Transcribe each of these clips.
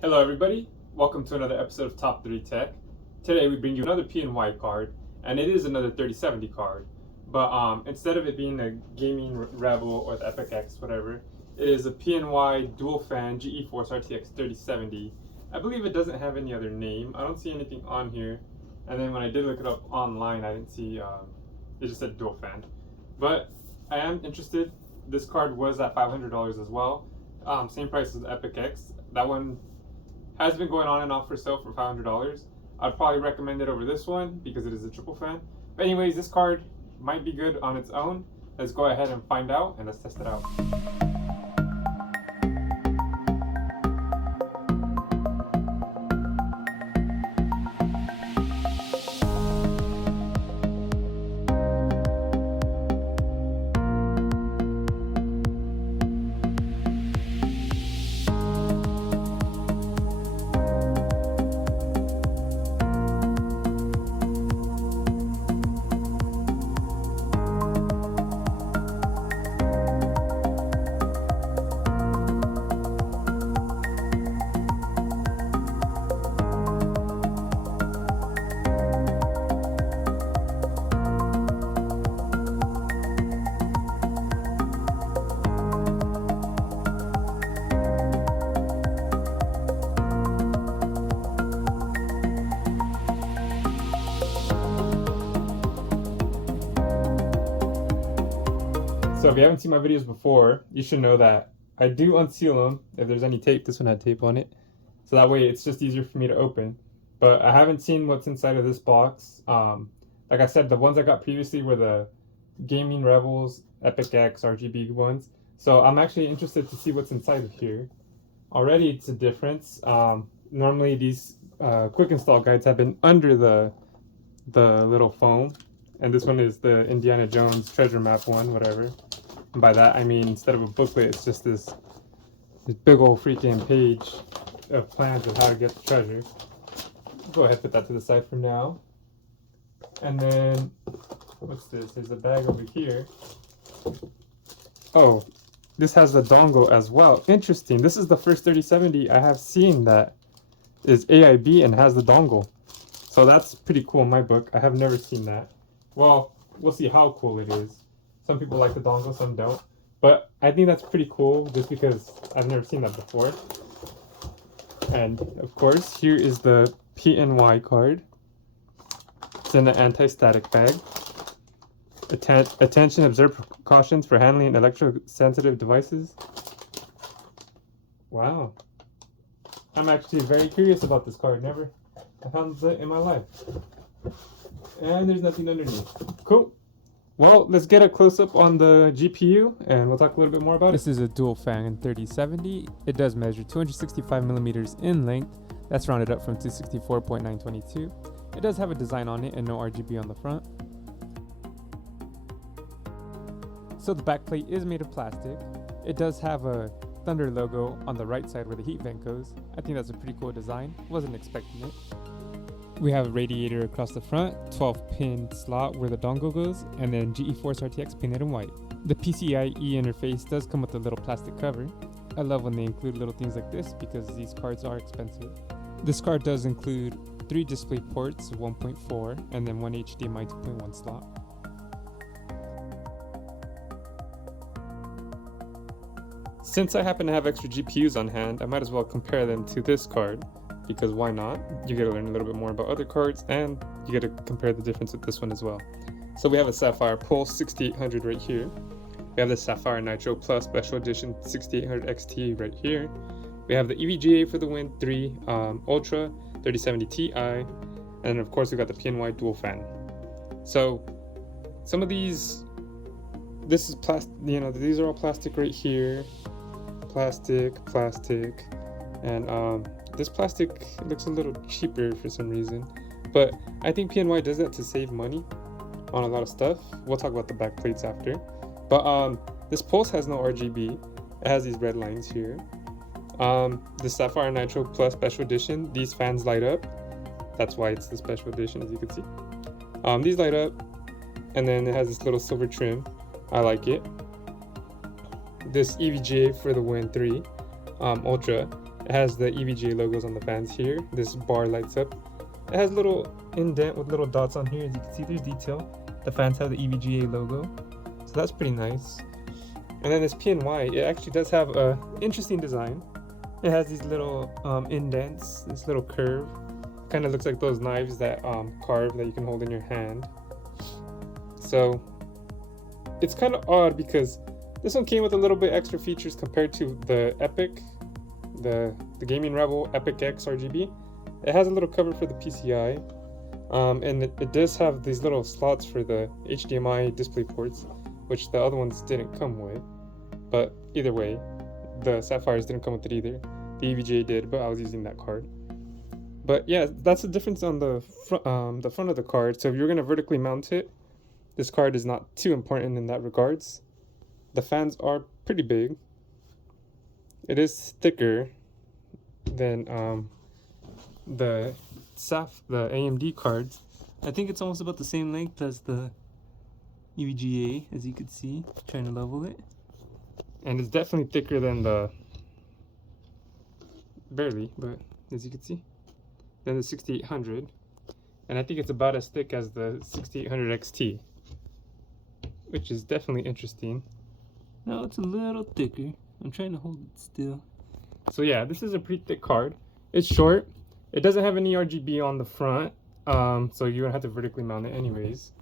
Hello everybody, welcome to another episode of Top3Tech. Today we bring you another PNY card, and it is another 3070 card. But instead of it being a gaming Rebel or the Epic X, whatever, it is a PNY dual fan GeForce RTX 3070. I believe it doesn't have any other name. I don't see anything on here. And then when I did look it up online, I didn't see, it just said dual fan. But I am interested. This card was at $500 as well. Same price as Epic X. That one has been going on and off for sale for $500. I'd probably recommend it over this one because it is a triple fan. But anyways, this card might be good on its own. Let's go ahead and find out, and let's test it out. So if you haven't seen my videos before, you should know that I do unseal them if there's any tape. This one had tape on it, so that way it's just easier for me to open. But I haven't seen what's inside of this box. Like I said, the ones I got previously were the Gaming Rebels, Epic X, RGB ones. So I'm actually interested to see what's inside of here. Already it's a difference. Normally these quick install guides have been under the little foam. And this one is the Indiana Jones treasure map one, whatever. And by that I mean instead of a booklet, it's just this big old freaking page of plans of how to get the treasure. Go ahead and put that to the side for now. And then, what's this? There's a bag over here. Oh, this has the dongle as well. Interesting. This is the first 3070 I have seen that is AIB and has the dongle. So that's pretty cool in my book. I have never seen that. Well, we'll see how cool it is. Some people like the dongle, some don't. But I think that's pretty cool just because I've never seen that before. And of course, here is the PNY card. It's in an anti-static bag. Attention, observe precautions for handling electro-sensitive devices. Wow. I'm actually very curious about this card. Never found it in my life. And there's nothing underneath. Cool. Well, let's get a close-up on the GPU, and we'll talk a little bit more about it. This is a dual fan 3070. It does measure 265 millimeters in length. That's rounded up from 264.922. It does have a design on it and no RGB on the front. So the back plate is made of plastic. It does have a Thunder logo on the right side where the heat vent goes. I think that's a pretty cool design. Wasn't expecting it. We have a radiator across the front, 12-pin slot where the dongle goes, and then GeForce RTX painted in white. The PCIe interface does come with a little plastic cover. I love when they include little things like this because these cards are expensive. This card does include 3 display ports, 1.4, and then 1 HDMI 2.1 slot. Since I happen to have extra GPUs on hand, I might as well compare them to this card. Because why not? You get to learn a little bit more about other cards, and you get to compare the difference with this one as well. So we have a Sapphire Pulse 6800 right here. We have the Sapphire Nitro Plus Special Edition 6800 XT right here. We have the EVGA for the Win 3 Ultra 3070 Ti, and then of course we got the PNY dual fan. So some of these, this is plastic. You know, these are all plastic right here. Plastic, and this plastic looks a little cheaper for some reason, but I think PNY does that to save money on a lot of stuff. We'll talk about the back plates after. But this Pulse has no RGB. It has these red lines here. The Sapphire Nitro Plus Special Edition, these fans light up. That's why it's the Special Edition, as you can see. These light up, and then it has this little silver trim. I like it. This EVGA for the Win 3 Ultra It has the EVGA logos on the fans here. This bar lights up. It has a little indent with little dots on here. As you can see, there's detail. The fans have the EVGA logo, so that's pretty nice. And then this PNY, it actually does have a interesting design. It has these little indents, this little curve. Kind of looks like those knives that carve that you can hold in your hand. So it's kind of odd because this one came with a little bit extra features compared to the Epic, the Gaming Rebel Epic X RGB. It has a little cover for the PCI, and it does have these little slots for the HDMI display ports, which the other ones didn't come with. But either way, the Sapphires didn't come with it either. The EVGA did, but I was using that card. But yeah, that's the difference on the front of the card. So if you're going to vertically mount it, this card is not too important in that regards. The fans are pretty big. It is thicker than the AMD cards. I think it's almost about the same length as the EVGA, as you can see. Trying to level it. And it's definitely thicker than the, barely, but as you can see, than the 6800. And I think it's about as thick as the 6800 XT, which is definitely interesting. Now it's a little thicker. I'm trying to hold it still. So yeah, this is a pretty thick card. It's short. It doesn't have any RGB on the front, so you're gonna have to vertically mount it anyways.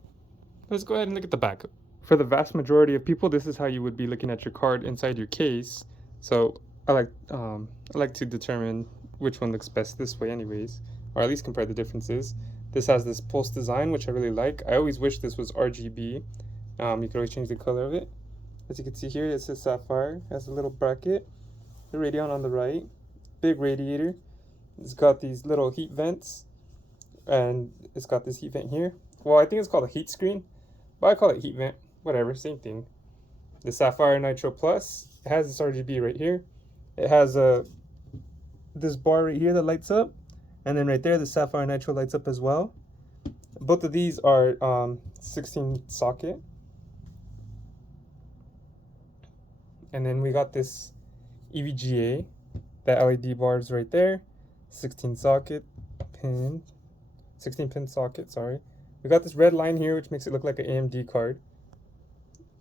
Let's go ahead and look at the back. For the vast majority of people, this is how you would be looking at your card inside your case. So I like to determine which one looks best this way anyways, or at least compare the differences. This has this pulse design, which I really like. I always wish this was RGB. You could always change the color of it. As you can see here, it says Sapphire. It has a little bracket, the Radeon on the right, big radiator. It's got these little heat vents, and it's got this heat vent here. Well, I think it's called a heat screen, but I call it heat vent. Whatever, same thing. The Sapphire Nitro Plus, it has this RGB right here. It has this bar right here that lights up, and then right there the Sapphire Nitro lights up as well. Both of these are 16 socket. And then we got this EVGA, that LED bars right there, 16 pin socket, sorry. We got this red line here, which makes it look like an AMD card.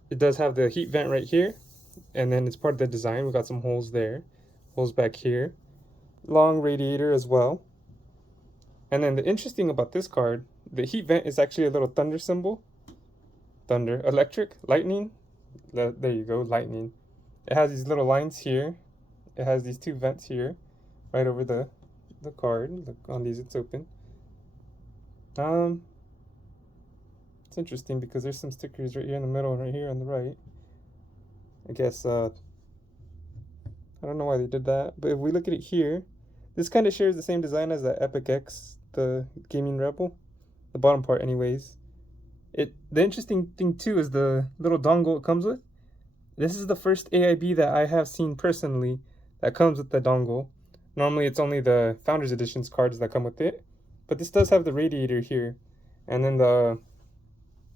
It does have the heat vent right here, and then it's part of the design. We got some holes there, holes back here, long radiator as well. And then the interesting about this card, the heat vent is actually a little thunder symbol. Thunder, electric, lightning. There you go, lightning. It has these little lines here. It has these two vents here, right over the card. Look, on these it's open. It's interesting because there's some stickers right here in the middle and right here on the right. I guess I don't know why they did that, but if we look at it here, this kind of shares the same design as the Epic X, the Gaming Rebel, the bottom part anyways. The interesting thing too is the little dongle it comes with. This is the first AIB that I have seen personally that comes with the dongle. Normally it's only the Founders Editions cards that come with it, but this does have the radiator here, and then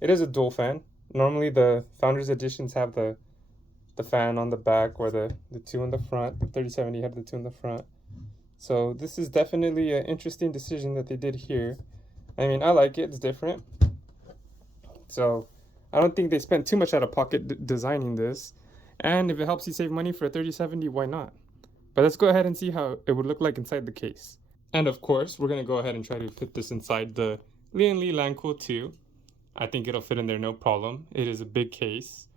it is a dual fan. Normally the Founders Editions have the fan on the back, or the two in the front. The 3070 had the two in the front. So this is definitely an interesting decision that they did here. I mean, I like it. It's different. So I don't think they spent too much out of pocket designing this. And if it helps you save money for a 3070, why not? But let's go ahead and see how it would look like inside the case. And of course, we're going to go ahead and try to fit this inside the Lian Li Lancool 2. I think it'll fit in there no problem. It is a big case.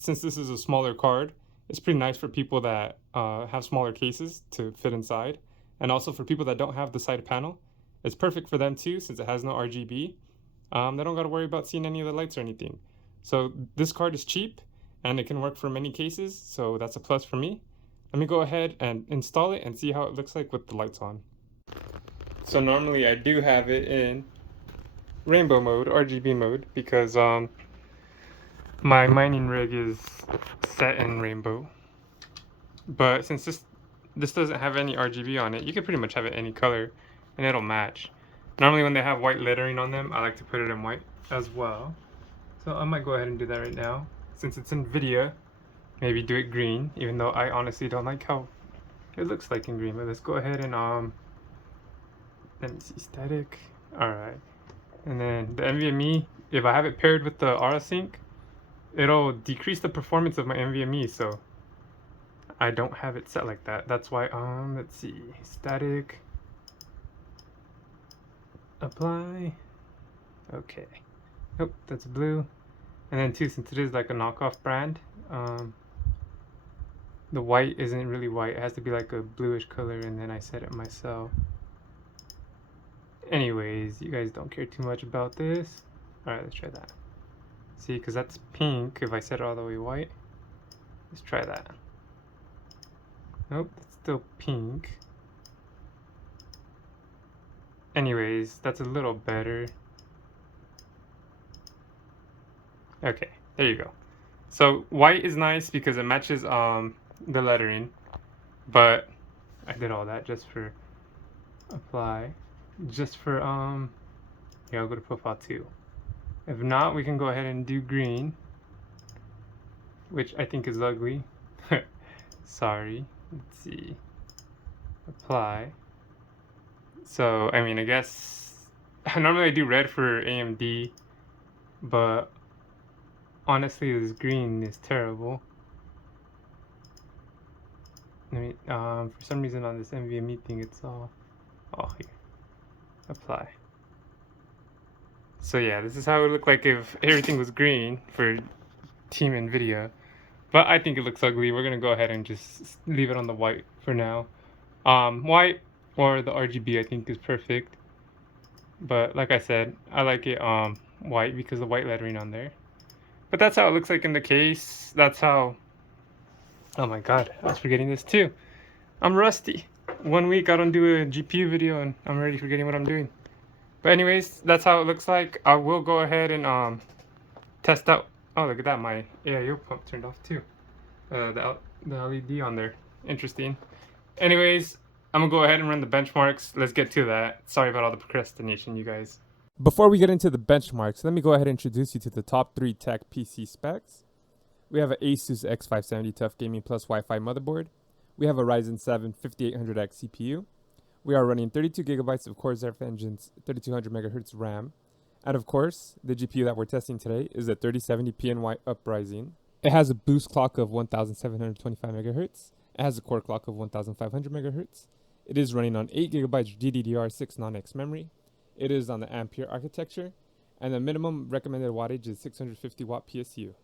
Since this is a smaller card, it's pretty nice for people that have smaller cases to fit inside. And also for people that don't have the side panel, it's perfect for them too, since it has no RGB. They don't got to worry about seeing any of the lights or anything. So this card is cheap and it can work for many cases, so that's a plus for me. Let me go ahead and install it and see how it looks like with the lights on. So normally I do have it in rainbow mode, RGB mode, because my mining rig is set in rainbow. But since this doesn't have any RGB on it, you can pretty much have it any color and it'll match. Normally when they have white lettering on them, I like to put it in white as well. So I might go ahead and do that right now. Since it's NVIDIA, maybe do it green, even though I honestly don't like how It looks like in green, but let's go ahead and let me see, static. All right, and then the NVMe, if I have it paired with the RSync, sync, it'll decrease the performance of my NVMe, so I don't have it set like that. That's why let's see, static, apply. Okay, oh, that's blue. And then too, since it is like a knockoff brand, the white isn't really white. It has to be like a bluish color, and then I set it myself. Anyways, you guys don't care too much about this. All right, let's try that. See, because that's pink. If I set it all the way white, let's try that. Nope, it's still pink. Anyways, that's a little better. Okay, there you go. So white is nice because it matches the lettering, but I did all that just for apply, just for here, I'll go to profile 2. If not, we can go ahead and do green, which I think is ugly. Sorry. Let's see, apply. So I mean, I guess normally I do red for AMD, but honestly this green is terrible. I mean, for some reason on this NVMe thing it's all here. Apply. So yeah, this is how it would look like if everything was green for Team NVIDIA. But I think it looks ugly. We're gonna go ahead and just leave it on the white for now. White or the RGB I think is perfect. But like I said, I like it white because of the white lettering on there. But that's how it looks like in the case. That's how, oh my god, I was forgetting this too. I'm rusty. 1 week I don't do a GPU video and I'm already forgetting what I'm doing. But anyways, that's how it looks like. I will go ahead and test out. Oh, look at that, my AIO pump turned off too. The LED on there, interesting. Anyways, I'm gonna go ahead and run the benchmarks. Let's get to that. Sorry about all the procrastination, you guys. Before we get into the benchmarks, let me go ahead and introduce you to the Top3Tech PC specs. We have an Asus X570 Tough Gaming Plus Wi-Fi motherboard. We have a Ryzen 7 5800X CPU. We are running 32 gigabytes of Core Zephyr Engine's 3200 megahertz RAM. And of course, the GPU that we're testing today is a 3070 PNY Uprising. It has a boost clock of 1725 megahertz. It has a core clock of 1500 megahertz. It is running on 8 gigabytes GDDR6 non-X memory. It is on the Ampere architecture, and the minimum recommended wattage is 650 watt PSU.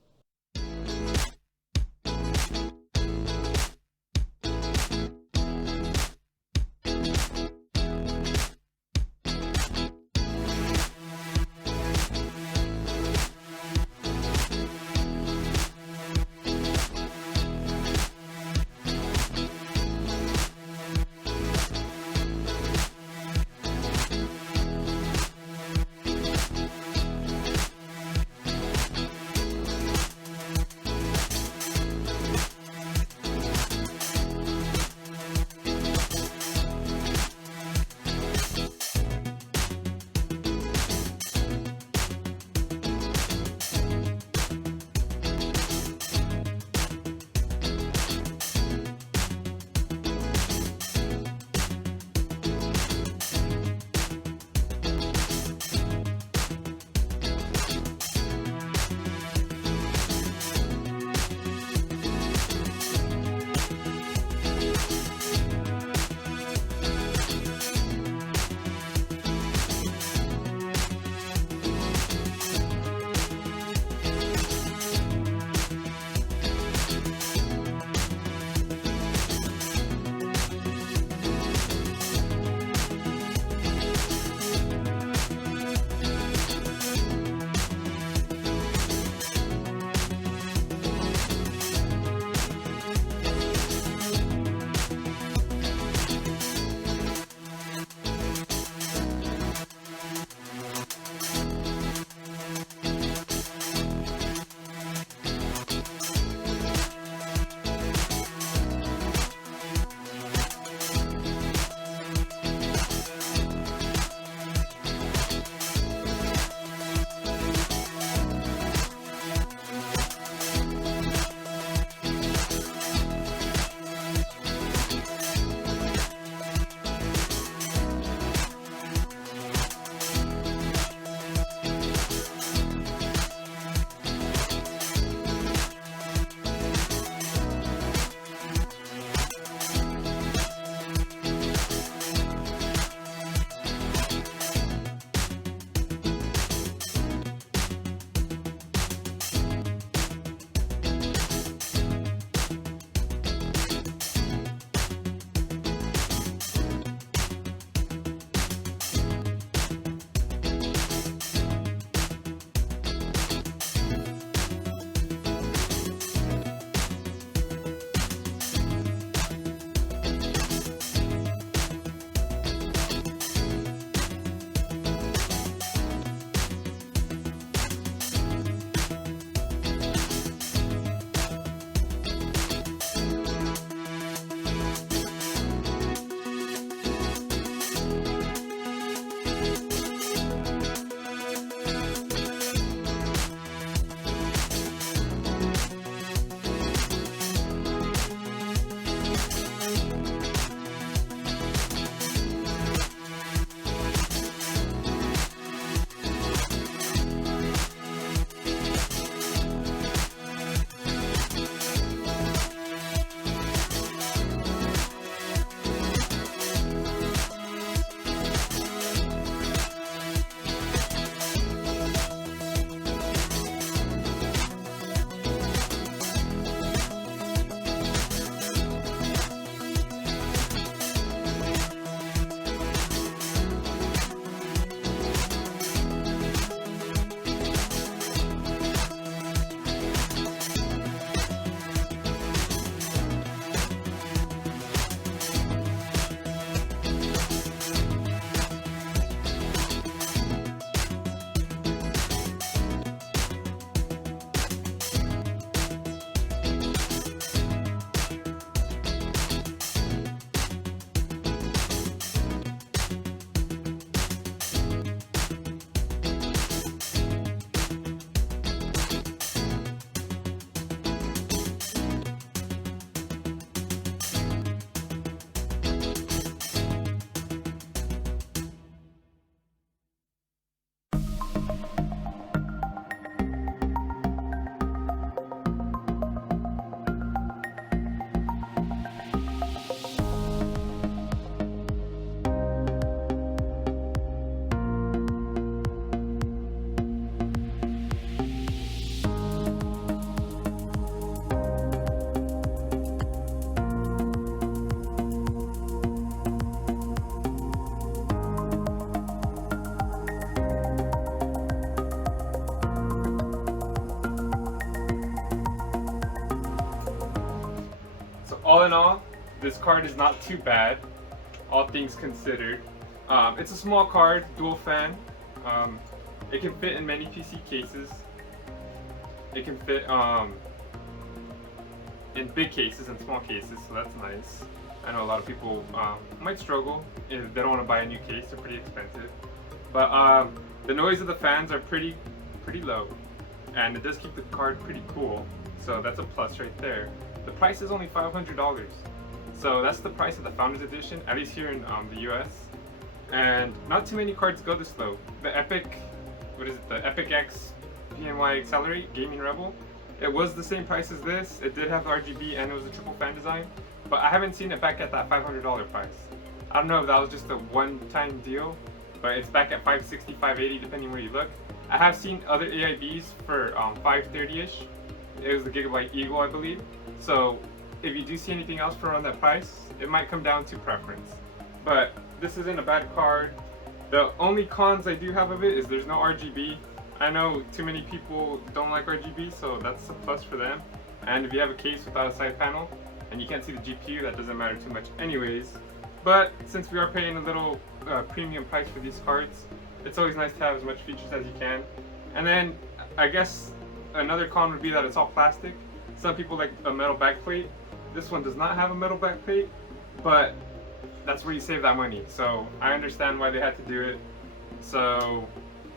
all in all, this card is not too bad, all things considered. It's a small card, dual fan. It can fit in many PC cases. It can fit in big cases and small cases, so that's nice. I know a lot of people might struggle if they don't want to buy a new case. They're pretty expensive. But the noise of the fans are pretty low, and it does keep the card pretty cool. So that's a plus right there. The price is only $500. So that's the price of the Founders Edition, at least here in the US. And not too many cards go this low. The Epic, the Epic X PNY Accelerate Gaming Rebel, it was the same price as this. It did have the RGB and it was a triple fan design, but I haven't seen it back at that $500 price. I don't know if that was just a one-time deal, but it's back at $560, $580 depending where you look. I have seen other AIBs for $530-ish. It was the Gigabyte Eagle, I believe. So if you do see anything else for around that price, it might come down to preference. But this isn't a bad card. The only cons I do have of it is there's no RGB. I know too many people don't like RGB, so that's a plus for them. And if you have a case without a side panel and you can't see the GPU, that doesn't matter too much anyways. But since we are paying a little premium price for these cards, it's always nice to have as much features as you can. And then I guess another con would be that it's all plastic. Some people like a metal backplate. This one does not have a metal backplate, but that's where you save that money. So I understand why they had to do it. So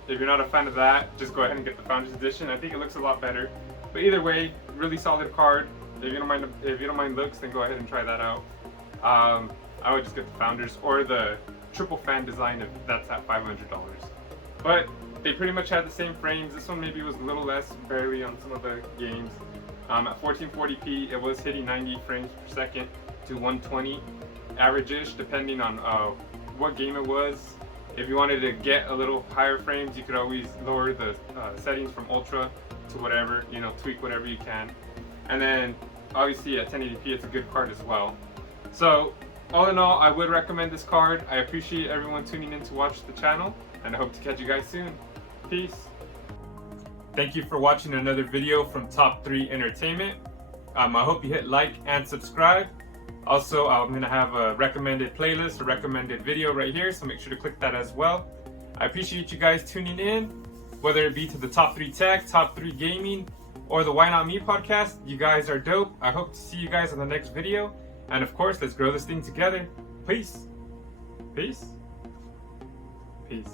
if you're not a fan of that, just go ahead and get the Founders Edition. I think it looks a lot better. But either way, really solid card. If you don't mind looks, then go ahead and try that out. I would just get the Founders or the triple fan design if that's at $500. But they pretty much had the same frames. This one maybe was a little less, barely on some of the games. At 1440p, it was hitting 90 frames per second to 120 average-ish, depending on what game it was. If you wanted to get a little higher frames, you could always lower the settings from ultra to whatever, tweak whatever you can. And then obviously at 1080p, it's a good card as well. So all in all, I would recommend this card. I appreciate everyone tuning in to watch the channel, and I hope to catch you guys soon. Peace. Thank you for watching another video from Top3 Entertainment. I hope you hit like and subscribe. Also, I'm going to have a recommended playlist, a recommended video right here, so make sure to click that as well. I appreciate you guys tuning in, whether it be to the Top3Tech, Top3 Gaming, or the Why Not Me podcast. You guys are dope. I hope to see you guys on the next video. And of course, let's grow this thing together. Peace. Peace. Peace.